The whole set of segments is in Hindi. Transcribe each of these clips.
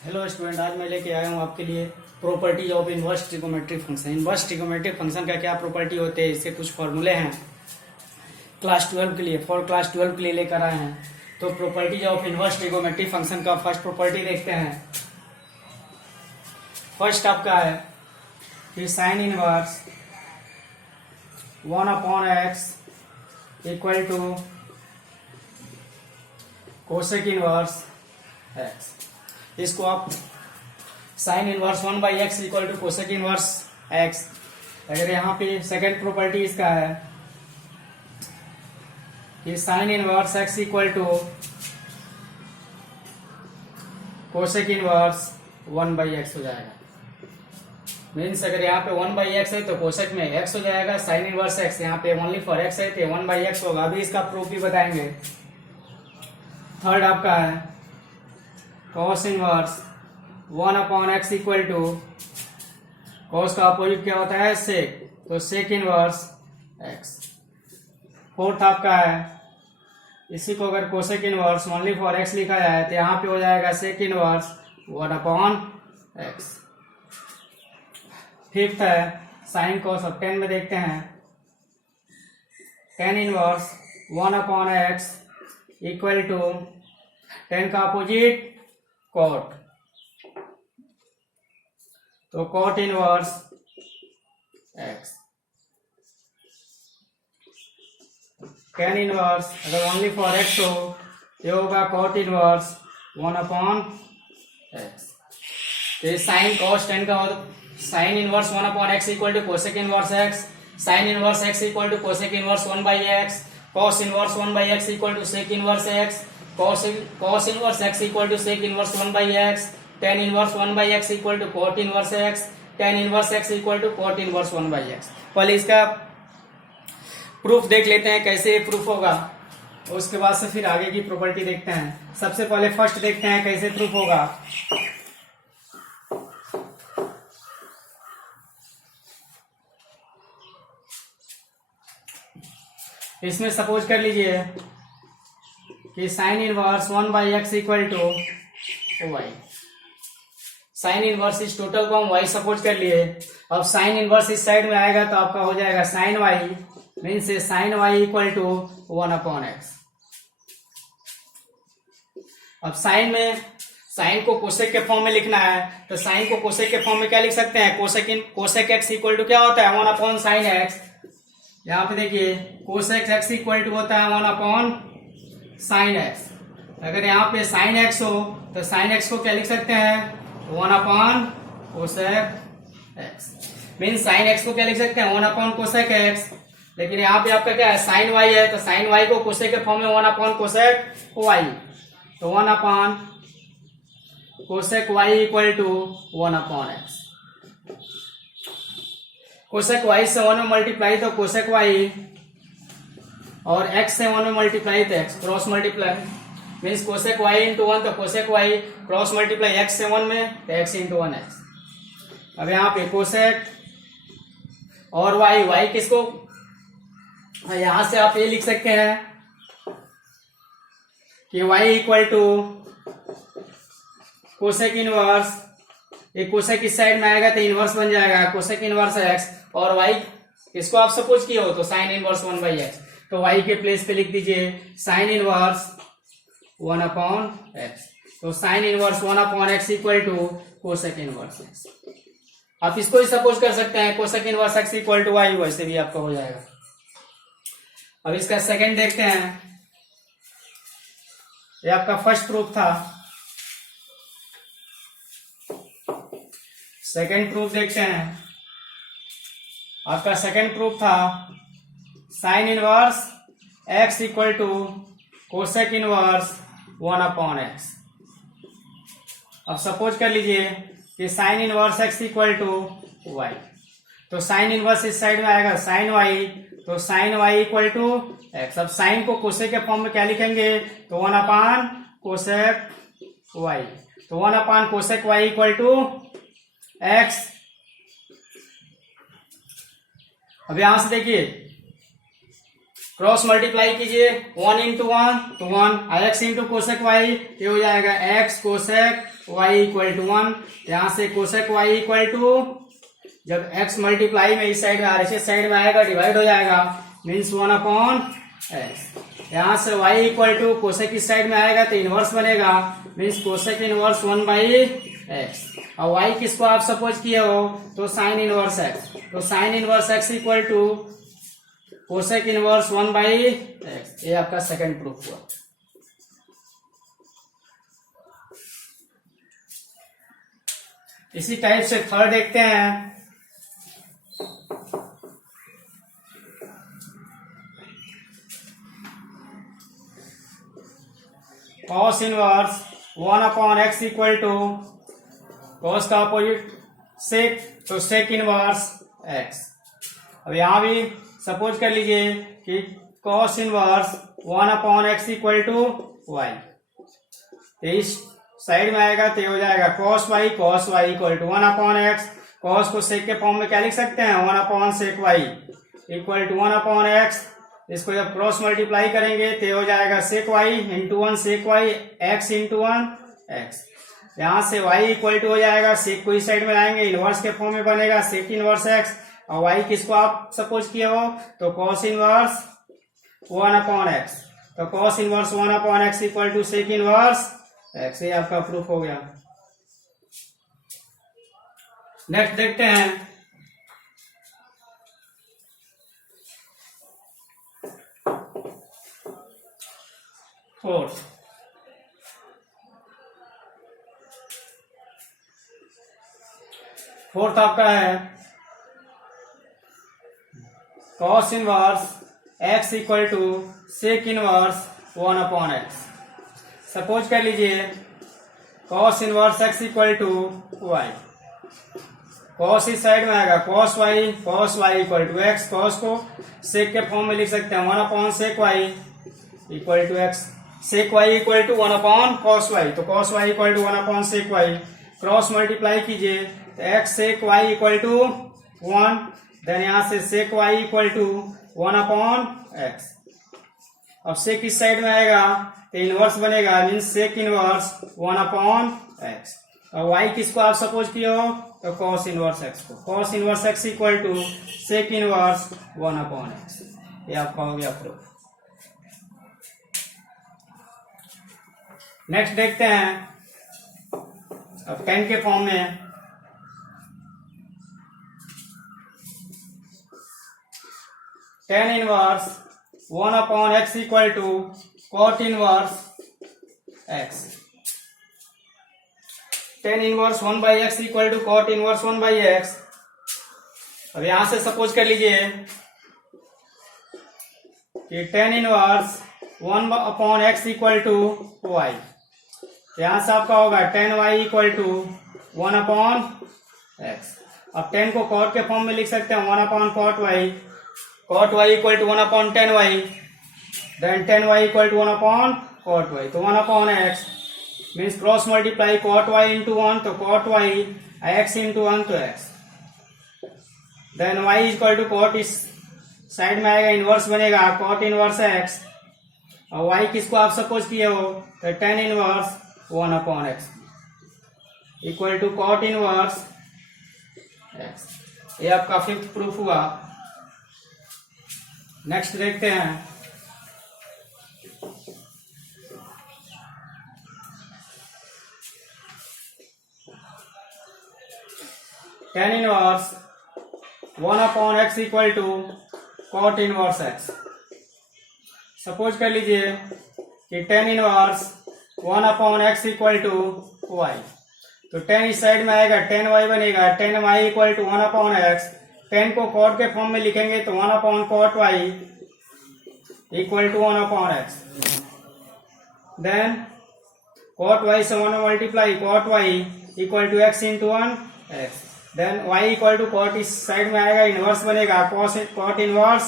हेलो स्टूडेंट, आज मैं लेके आया हूँ आपके लिए properties of inverse trigonometric function. Inverse trigonometric function का क्या प्रॉपर्टी होते हैं, इसके कुछ फॉर्मूले हैं क्लास 12 के लिए, फॉर क्लास 12 के लिए लेकर आए हैं। तो properties of inverse trigonometric function का फर्स्ट प्रॉपर्टी देखते हैं। फर्स्ट आपका है कि sine inverse 1/x equal to cosec inverse x। इसको आप sine inverse 1/x equal to cosec inverse x। अगर यहाँ पे सेकेंड प्रॉपर्टी इसका है कि sine inverse x equal to cosec inverse 1/x हो जाएगा। मीन्स अगर यहाँ पे 1/x है तो कोसेक में x हो जाएगा। साइन इनवर्स x यहाँ पे ओनली फॉर x है तो 1/x होगा। अभी इसका प्रूफ भी बताएंगे। थर्ड आपका है cos inverse 1/x equal to cos का अपोजिट क्या होता है, सेक, तो सेक इनवर्स x। फोर्थ आपका है इसी को अगर cosec inverse only for x लिखा जाए तो यहाँ पे हो जाएगा सेक इनवर्स 1/x। फिफ्थ है साइन कॉस। अब 10 में देखते हैं, tan inverse 1/x equal to 10 का अपोजिट कॉट, तो cot inverse x। tan inverse अगर ओनली फॉर x हो ये होगा कॉट इनवर्स 1/x। तो साइन कॉस 10 का sine inverse 1/x equal to cosec inverse x। Sine inverse x equal to cosec inverse 1/x। Cos inverse 1/x equal to sec inverse x। cos inverse x equal to sec inverse 1/x। tan inverse 1/x equal to cot inverse x। tan inverse x equal to cot inverse 1/x। पहले इसका प्रूफ देख लेते हैं कैसे प्रूफ होगा, उसके बाद से फिर आगे की प्रॉपर्टी देखते हैं। सबसे पहले फर्स्ट देखते हैं कैसे प्रूफ होगा। इसमें सपोज कर लीजिए कि sine inverse 1/x equal to y। Sine inverse इस टोटल को हम y सपोज कर लिए। अब साइन इनवर्स इस साइड में आएगा तो आपका हो जाएगा साइन y, मीन से sine y equal to 1/x। अब साइन को कोसेक के फॉर्म में लिखना है तो साइन को कोसेक के फॉर्म में क्या लिख सकते हैं, कोसेक x इक्वल टू क्या होता है 1/sin x। यहाँ पे देखिए कोसेक x इक्वल टू होता है 1/sin x। अगर यहाँ पे sin x हो तो sin x को क्या लिख सकते हैं 1/cosec x। Mean sin x को क्या लिख सकते हैं 1/cosec x। लेकिन यहाँ पे आपका क्या है sin y है तो sin y को कोसेक के फॉर्म में 1/cosec y, तो 1/cosec y equal to 1/x। Cosec y से 1 में मल्टीप्लाई तो कोसेक y, और x से 1 में मल्टीप्लाई तो x, cross multiply means cosec y into 1 तो cosec y, cross multiply x से 1 में तो x इंटू 1x। अब यहाँ पे कोसेक और y किसको, यहां से आप ये लिख सकते हैं कि y equal to cosec inverse, एक कोसेक इस साइड में आएगा तो इनवर्स बन जाएगा कोसेक इनवर्स x, और y किसको आप सपोज किए हो तो साइन इनवर्स 1/x, तो y के प्लेस पे लिख दीजिए साइन इनवर्स 1/x। तो sine inverse 1/x equal to cosec inverse x। आप इसको ही सपोज कर सकते हैं cosec inverse x equal to y, वैसे भी आपका हो जाएगा। अब इसका सेकंड देखते हैं। ये आपका फर्स्ट प्रूफ था। सेकंड प्रूफ देखते हैं। आपका सेकंड प्रूफ था sine inverse x equal to cosec inverse 1/x। अब सपोज कर लीजिए कि sine inverse x equal to y, तो साइन इनवर्स इस साइड में आएगा साइन y, तो sine y equal to x। अब साइन को कोसेक के फॉर्म में क्या लिखेंगे तो 1/cosec y, तो 1/cosec y equal to x। अब यहां से देखिए क्रॉस मल्टीप्लाई कीजिए 1 इंटू 1 तो 1 x इंटू कोसेक वाई, ये हो जाएगा x cosec y equal to 1, यहाँ से कोसेक वाई इक्वल टू, जब x मल्टीप्लाई में इस साइड में आर इस साइड में आएगा डिवाइड हो जाएगा, मीन्स 1/x। यहाँ से y इक्वल टू कोसेक इस साइड में आएगा तो इनवर्स बनेगा, मीन्स कोसेक इनवर्स 1/x। और y किसको आप सपोज किए हो तो साइन इनवर्स x, तो sine inverse x equal to cosec inverse 1/x। ये आपका सेकंड प्रूफ हुआ। इसी टाइप से थर्ड देखते हैं। Cos inverse 1/x equal to cos का अपोजिट सेक, तो सेक इनवर्स x। अब यहां भी सपोज कर लीजिए कि cos inverse 1/x equal to y, इस साइड में आएगा तो हो जाएगा cos y equal to 1/x। cos को सेक के फॉर्म में क्या लिख सकते हैं 1/sec y equal to 1/x। इसको जब क्रॉस मल्टीप्लाई करेंगे तो हो जाएगा sec y into 1 sec y x into 1 x। यहाँ से y इक्वल टू हो जाएगा, sec को इस साइड में लाएंगे इनवर्स के फॉर्म में बनेगा sec इनवर्स x। और y किसको आप सपोज किए हो तो cos इनवर्स 1/x, तो cos inverse 1/x equal to sec inverse x। ये आपका प्रूफ हो गया। नेक्स्ट देखते हैं। फोर्थ आपका है cos inverse x equal to sec inverse 1/x। Suppose कर लीजिए cos inverse x equal to y, cos इस साइड में आएगा cos y equal to x। cos को sec के फॉर्म में लिख सकते हैं 1/sec y equal to x। sec y equal to 1/cos y, तो cos y equal to 1/sec y। Cross multiply कीजिए तो x sec y equal to 1, then यहाँ से sec y equal to 1/x। अब sec इस साइड में आएगा तो इनवर्स बनेगा, मीन्स sec इनवर्स 1/x। और y किसको आप सपोज किए हो तो cos इनवर्स x को, cos inverse x equal to sec inverse 1/x। ये आपका हो गया प्रूफ। नेक्स्ट देखते हैं अब 10 के फॉर्म में। tan inverse 1/x equal to cot inverse x। tan inverse 1/x equal to cot inverse 1/x। अब यहां से सपोज कर लीजिए कि tan inverse 1/x equal to y। यहां से आपका होगा tan y equal to 1/x। अब tan को cot के फॉर्म में लिख सकते हैं 1/cot y, cot y equal to 1/tan y, then tan y equal to 1/cot y, तो 1/x means cross multiply cot y into 1, तो cot y x इंटू 1 तो x, then y equal to cot इस साइड में आएगा इनवर्स बनेगा cot इनवर्स x। और y किसको आप सपोज किए हो तो tan inverse 1/x equal to cot inverse x। ये आपका फिफ्थ प्रूफ हुआ। नेक्स्ट देखते हैं। tan inverse 1/x equal to cot inverse x। Suppose कर लीजिए कि tan inverse 1/x equal to y, तो tan इस साइड में आएगा tan y बनेगा, tan y equal to 1/x। tan को cot के फॉर्म में लिखेंगे तो 1/cot y equal to 1/x, then cot y से 1 multiply cot y equal to x into 1x, then y equal to cot इस साइड में आएगा इनवर्स बनेगा cot इनवर्स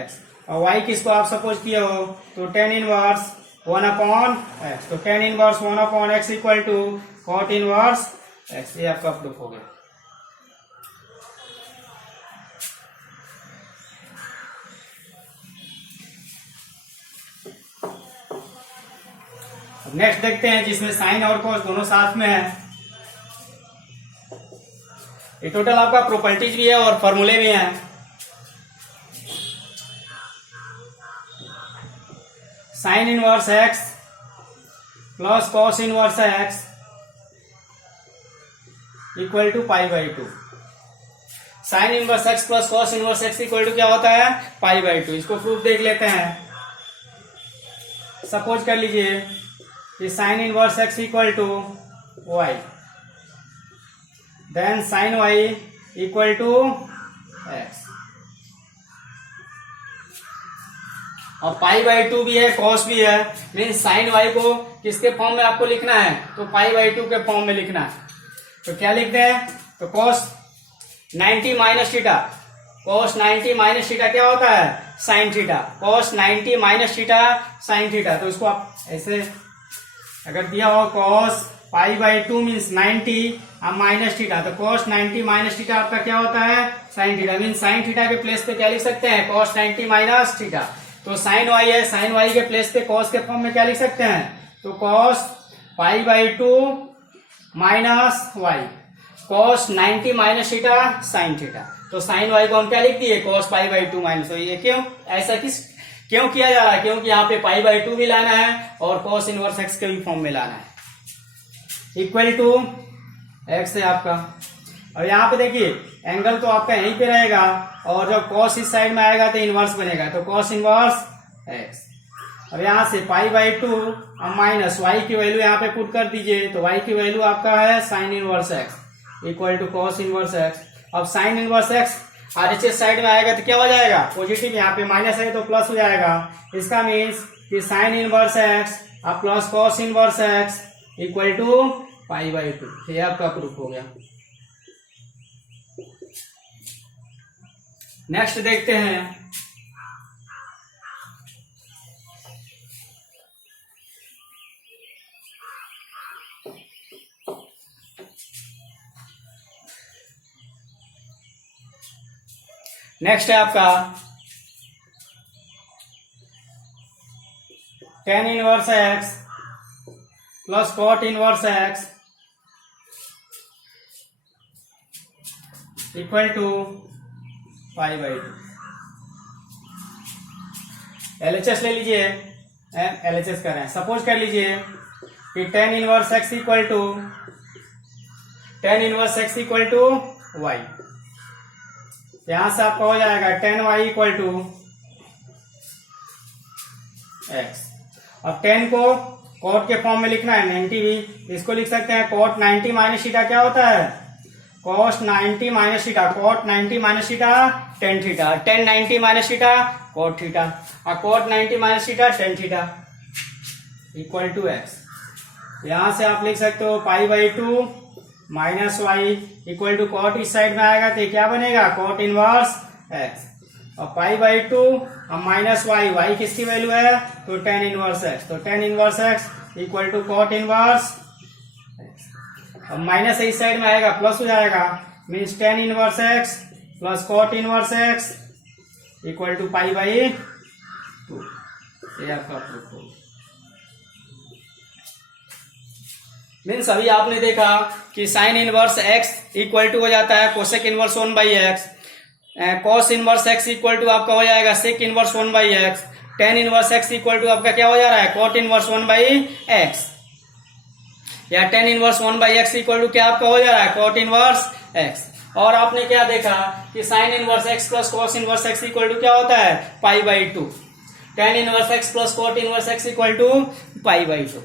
x। और y किसको आप सपोज किए हो तो tan इनवर्स 1/x, तो tan inverse 1/x equal to cot inverse x। ये आपका प्रूफ हो गया। नेक्स्ट देखते हैं जिसमें साइन और कॉस दोनों साथ में है। ये टोटल आपका प्रॉपर्टीज भी है और फॉर्मूले भी हैं। Sine inverse x plus cos inverse x equal to pi by two. Sine inverse x plus cos inverse x equal to क्या होता है? Pi by two. इसको प्रूफ देख लेते हैं। सपोज कर लीजिए कि sine inverse x equal to y, then sine y equal to x, और पाई बाई टू भी है, कॉस भी है। मीन्स साइन वाई को किसके फॉर्म में आपको लिखना है? तो पाई बाई टू के फॉर्म में लिखना है। तो क्या लिखते हैं? तो cos 90 minus theta, cos 90 minus theta क्या होता है? Sine theta. Cos 90 minus theta sine theta. तो इसको आप ऐसे अगर दिया हो cos pi by two means 90 minus theta, तो कॉस 90 माइनस थीटा आपका क्या होता है? Sine theta. Means sine theta के प्लेस पे क्या लिख सकते हैं? Cos 90 minus theta. तो साइन वाई है, साइन वाई के प्लेस पे कॉस के फॉर्म में क्या लिख सकते हैं? तो cos pi by two minus y, cos 90 minus theta sine theta. तो साइन वाई को हम क्या लिख दिए? Cos pi by two minus. तो ये क्यों ऐसा क्यों किया जा रहा है? क्योंकि यहाँ पे पाई बाई टू भी लाना है और कॉस इनवर्स एक्स के भी फॉर्म में लाना है। इक्वल टू एक्स है आपका। और यहाँ पे देखिए एंगल तो आपका यहीं पे रहेगा, और जब कॉस इस साइड में आएगा तो इनवर्स बनेगा, तो कॉस इनवर्स एक्स। अब यहाँ से pi by two minus y की वैल्यू यहाँ पे पुट कर दीजिए, तो वाई की वैल्यू आपका है sine inverse x equal to cos inverse x. अब sine inverse x RHS side में आएगा तो क्या हो जाएगा? पॉजिटिव। यहाँ पे माइनस है तो प्लस हो जाएगा। इसका मीन्स कि साइन इनवर्स एक्स अब plus cos inverse x equal to pi by two. ये आपका प्रूफ हो गया। नेक्स्ट देखते हैं नेक्स्ट है आपका tan inverse x plus cot inverse x equal to pi by two. LHS ले लीजिए, एलएचएस कर रहे हैं। सपोज कर लीजिए कि tan inverse x equal to y. यहां से आपका हो जाएगा tan y equal to x. अब 10 को कॉट के फॉर्म में लिखना है, 90 भी इसको लिख सकते हैं। कॉट 90 माइनस थीटा क्या होता है? Cos 90 minus theta, cot 90 minus theta tan theta, tan 90 minus theta cot theta, और cot 90 minus theta tan theta equal to x. यहां से आप लिख सकते हो pi by two minus y equal to cot इस साइड में आएगा तो क्या बनेगा? Cot inverse x. और पाई बाई टू और माइनस वाई, वाई किसकी वैल्यू है? तो टेन इनवर्स एक्स। तो tan inverse x equal to cot inverse x. अब माइनस इस साइड में आएगा प्लस हो जाएगा, means tan inverse x plus cot inverse x equal to pi by two. ये आपका प्रूफ होगा। मीन्स अभी आपने देखा कि sine inverse x equal to हो जाता है cosec inverse 1 by x, cos inverse x equal to आपका हो जाएगा sec inverse 1 by x, tan inverse x equal to आपका क्या हो जा रहा है? कॉट इनवर्स 1 बाई एक्स, या tan inverse 1 by x equal to क्या आपका हो जा रहा है? Cot inverse x. और आपने क्या देखा कि sine inverse x plus cos inverse x equal to क्या होता है? Pi by two. Tan inverse x plus cot inverse x equal to pi by to.